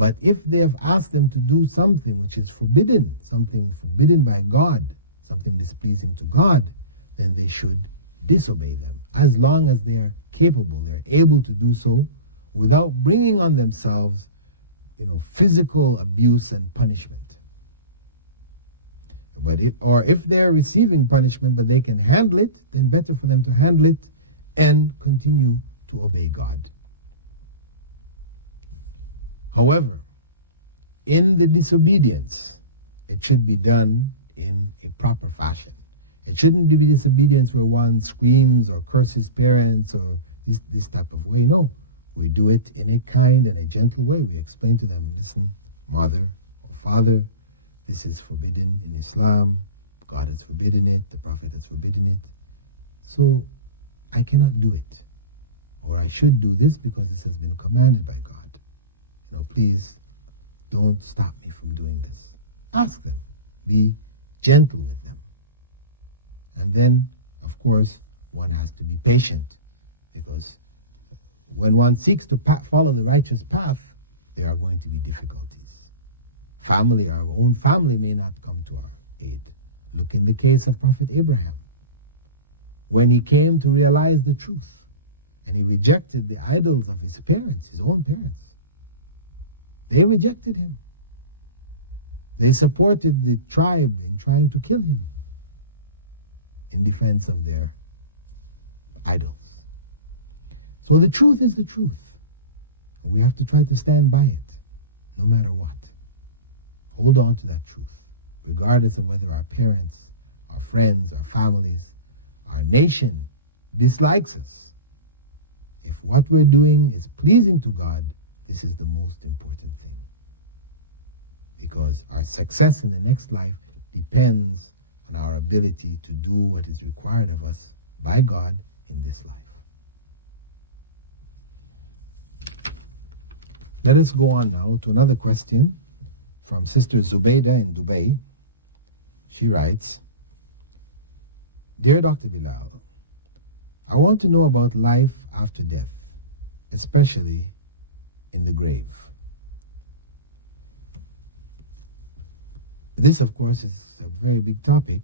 But if they have asked them to do something which is forbidden, something forbidden by God, something displeasing to God, then they should disobey them, as long as they are capable, they're able to do so without bringing on themselves, physical abuse and punishment. But if they're receiving punishment but they can handle it, then better for them to handle it and continue to obey God. However, in the disobedience, it should be done in a proper fashion. It shouldn't be disobedience where one screams or curses parents or this type of way. No, we do it in a kind and a gentle way. We explain to them, listen, mother or father, this is forbidden in Islam. God has forbidden it. The Prophet has forbidden it. So I cannot do it. Or I should do this because this has been commanded by God. Please don't stop me from doing this. Ask them. Be gentle with them. And then, of course, one has to be patient, because when one seeks to follow the righteous path, there are going to be difficulties. Family, our own family may not come to our aid. Look in the case of Prophet Abraham. When he came to realize the truth, and he rejected the idols of his parents, his own parents, they rejected him. They supported the tribe in trying to kill him in defense of their idols. So the truth is the truth. And we have to try to stand by it, no matter what. Hold on to that truth, regardless of whether our parents, our friends, our families, our nation dislikes us. If what we're doing is pleasing to God, this is the most important thing. Because our success in the next life depends on our ability to do what is required of us by God in this life. Let us go on now to another question from Sister Zubaydah in Dubai. She writes, Dear Dr. Bilal, I want to know about life after death, especially in the grave. This, of course, is a very big topic.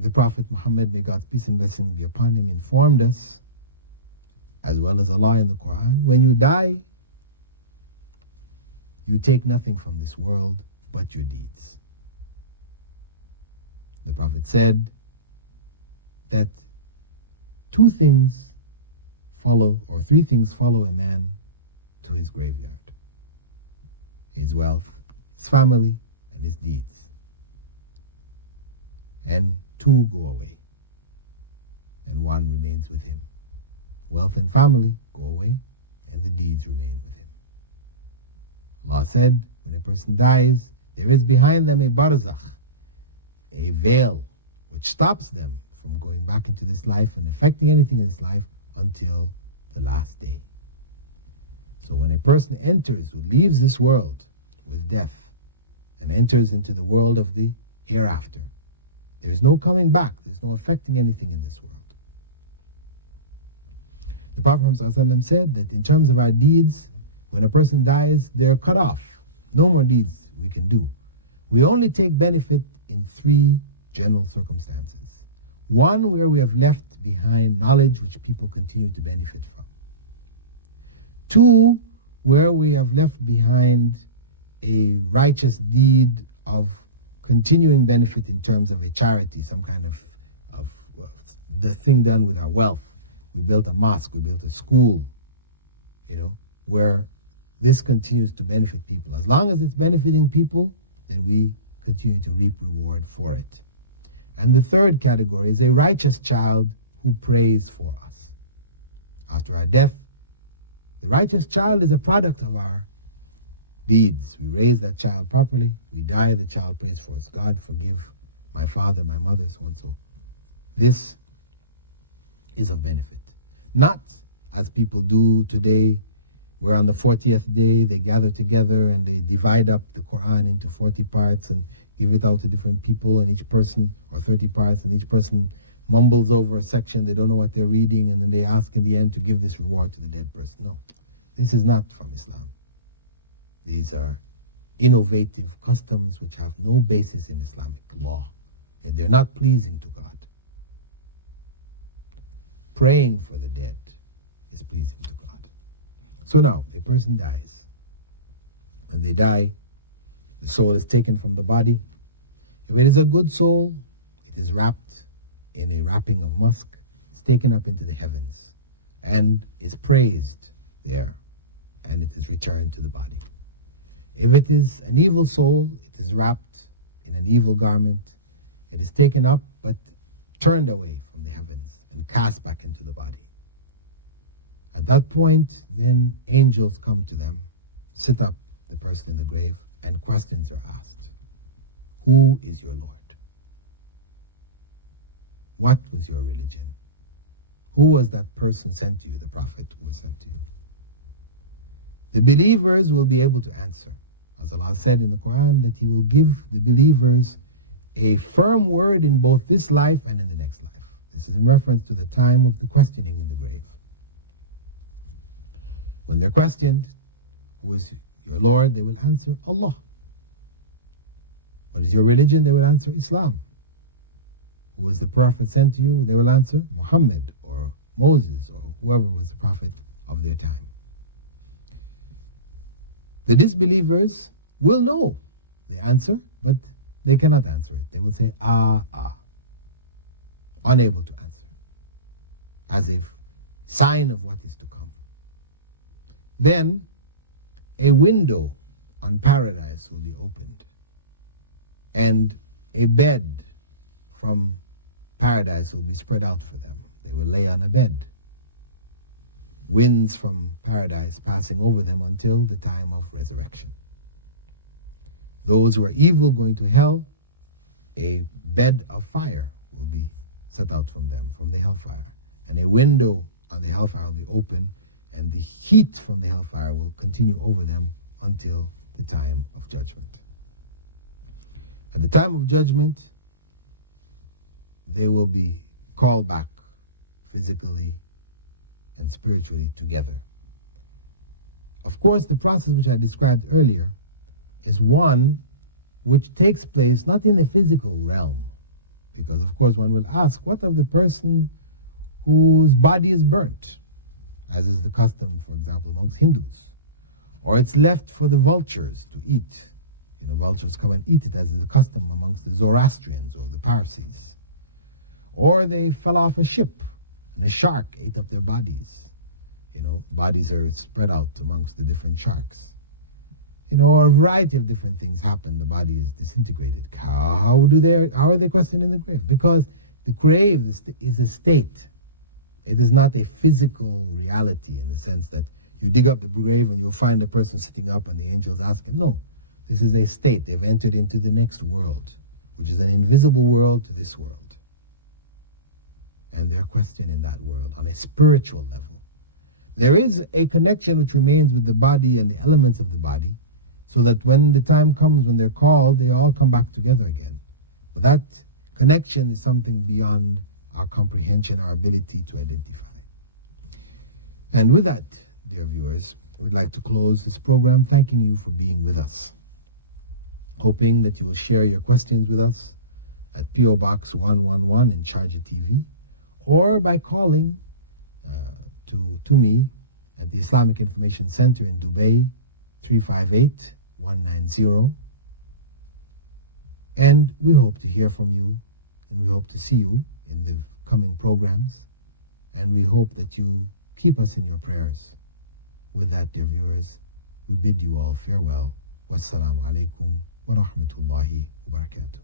The Prophet Muhammad, may God's peace and blessing be upon him, informed us, as well as Allah in the Quran, when you die, you take nothing from this world but your deeds. The Prophet said that three things follow a man to his graveyard: his wealth, his family, and his deeds. And two go away, and one remains with him. Wealth and family go away, and the deeds remain with him. Allah said, when a person dies, there is behind them a barzakh, a veil, which stops them from going back into this life and affecting anything in this life until the last day. So when a person leaves this world with death and enters into the world of the hereafter, there is no coming back. There's no affecting anything in this world. The Prophet ﷺ said that in terms of our deeds, when a person dies, they're cut off. No more deeds we can do. We only take benefit in three general circumstances. One, where we have left behind knowledge which people continue to benefit from. Two, where we have left behind a righteous deed of continuing benefit in terms of a charity, some kind of the thing done with our wealth. We built a mosque, we built a school, where this continues to benefit people. As long as it's benefiting people, then we continue to reap reward for it. And the third category is a righteous child who prays for us. After our death, the righteous child is a product of our deeds. We raise that child properly. We die, the child prays for us. God, forgive my father, my mother, so and so. This is of benefit. Not as people do today, where on the 40th day they gather together and they divide up the Quran into 40 parts and give it out to different people, and each person, or 30 parts, and each person mumbles over a section, they don't know what they're reading, and then they ask in the end to give this reward to the dead person. No, this is not from Islam. These are innovative customs which have no basis in Islamic law, and they're not pleasing to God. Praying for the dead is pleasing to God. So now, a person dies. When they die, the soul is taken from the body. If it is a good soul, it is wrapped in a wrapping of musk. It's taken up into the heavens and is praised there, and it is returned to the body. If it is an evil soul, it is wrapped in an evil garment. It is taken up, but turned away from the heavens and cast back into the body. At that point, then angels come to them, sit up the person in the grave, and questions are asked. Who is your Lord? What was your religion? Who was that person sent to you, the prophet who was sent to you? The believers will be able to answer. As Allah said in the Quran, that He will give the believers a firm word in both this life and in the next life. This is in reference to the time of the questioning in the grave. When they're questioned, who is your Lord? They will answer, Allah. What is your religion? They will answer, Islam. Who was the prophet sent to you? They will answer, Muhammad or Moses or whoever was the prophet of their time. The disbelievers will know the answer, but they cannot answer it. They will say, unable to answer, as if sign of what is to come. Then a window on paradise will be opened, and a bed from paradise will be spread out for them. They will lay on a bed. Winds from paradise passing over them until the time of resurrection. Those who are evil going to hell, a bed of fire will be set out from them, from the hellfire. And a window on the hellfire will be open, and the heat from the hellfire will continue over them until the time of judgment. At the time of judgment, they will be called back physically and spiritually together. Of course, the process which I described earlier is one which takes place not in the physical realm, because of course one will ask, what of the person whose body is burnt, as is the custom, for example, amongst Hindus, or it's left for the vultures to eat. Vultures come and eat it, as is the custom amongst the Zoroastrians or the Parsis. Or they fell off a ship, and a shark ate up their bodies. Bodies are spread out amongst the different sharks. Or a variety of different things happen. The body is disintegrated. How are they questioned in the grave? Because the grave is a state. It is not a physical reality in the sense that you dig up the grave and you'll find a person sitting up and the angels ask him. No, this is a state. They've entered into the next world, which is an invisible world to this world. And they're questioned in that world on a spiritual level. There is a connection which remains with the body and the elements of the body, so that when the time comes when they're called, they all come back together again. But that connection is something beyond our comprehension, our ability to identify. And with that, dear viewers, we'd like to close this program thanking you for being with us, hoping that you will share your questions with us at P.O. Box 111 in Sharjah TV, or by calling to me at the Islamic Information Center in Dubai, 358-190. And we hope to hear from you, and we hope to see you in the coming programs, and we hope that you keep us in your prayers. With that, dear viewers, we bid you all farewell. Wassalamu alaikum wa rahmatullahi wa barakatuh.